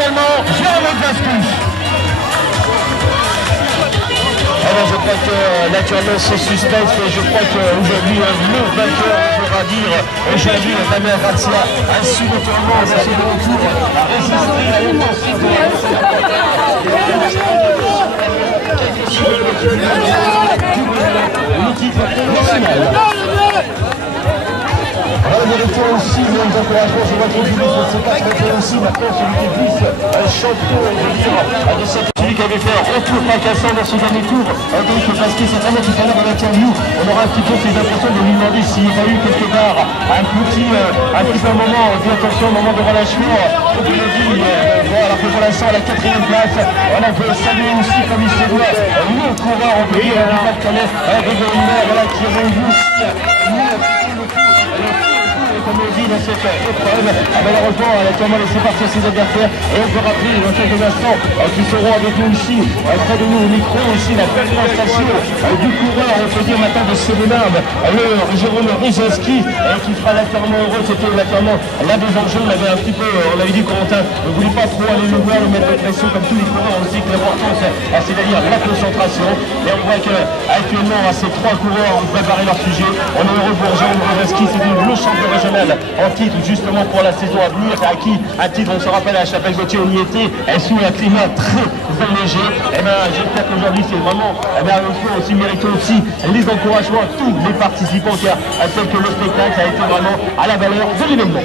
également Jérôme Vasquez. Alors je crois que naturellement c'est suspense et je crois qu'aujourd'hui le vainqueur pourra dire aujourd'hui Damien Grazia a su notamment dans ce second tour à résister à l'intensité. Le titre national. Alors, il méritait aussi nos encouragements sur votre public de ces 4 étaient aussi maintenant celui qui puisse champion de cette celui qui avait fait un retour fracassant dans ce dernier tour. Donc parce que certainement tout à l'heure dans l'interview, on aura un petit peu ses impressions de lui demander s'il n'y a pas eu quelque part un petit moment d'attention, un moment de relâchement. Donc il a dit, voilà, que pour l'instant à la 4e place, on a peut saluer aussi comme il se doit le coureur en pays du Pas-de-Calais, Grégory Maire, voilà, qui a réussi aussi comme on dit dans cette épreuve, malheureusement elle a tellement laissé partir ses adversaires et on peut rappeler dans quelques instants qui seront avec nous ici, près de nous au micro aussi, la belle prestation du coureur, on peut dire maintenant de Sévénarde, le Jérôme Rizinski qui fera naturellement heureux, c'était naturellement l'un des enjeux, on avait un petit peu, on avait dit Corentin ne voulait pas trop aller le voir, le mettre de pression comme tous les coureurs, on sait que l'important c'est-à-dire la concentration, et on voit qu'actuellement ces 3 coureurs ont préparé leur sujet, on est heureux pour Jérôme Rizinski, c'est le champion régional en titre justement pour la saison à venir, à qui un titre, on se rappelle à la Chapelle-Gauthier, on y était, sous un climat très allégé. Et bien j'espère qu'aujourd'hui c'est vraiment, il faut aussi mériter aussi les encouragements à tous les participants car tel que le spectacle a été vraiment à la valeur de l'événement.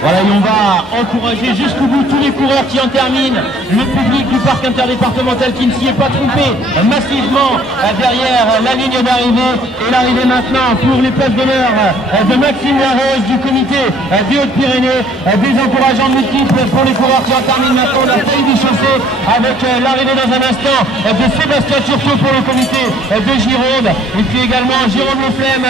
Voilà, et on va encourager jusqu'au bout tous les coureurs qui en terminent, le public du parc interdépartemental qui ne s'y est pas trompé massivement derrière la ligne d'arrivée. Et l'arrivée maintenant pour les places d'honneur de Maxime Larose du comité des Hautes-Pyrénées, des encouragements multiples pour les coureurs qui en terminent maintenant. On a failli déchausser avec l'arrivée dans un instant de Sébastien Turcot pour le comité de Gironde, et puis également Jérôme Leflemme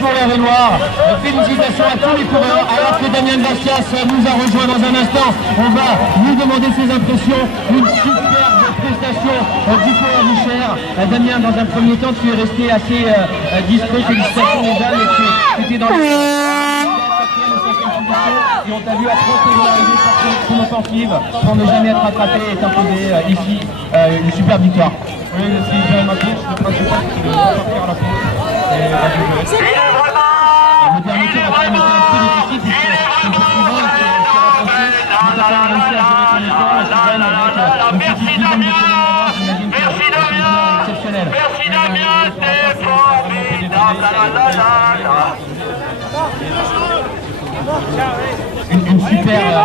pour la Noire. Félicitations à tous les coureurs, alors que Damien Grazia nous a rejoint dans un instant. On va lui demander ses impressions. Une superbe prestation du coureur Michel. Damien, dans un premier temps, tu es resté assez discret. Félicitations les dames. Tu étais dans le 4e et 5e position et on t'a vu approcher de l'arrivée porter une offensive pour ne jamais être rattrapé et t'imposer ici une superbe victoire. Oui, si j'ai ma course, le principal c'est de sortir à la course. Le dernier tour a quand même été un peu difficile puisque merci Damien, t'es formidable. Une super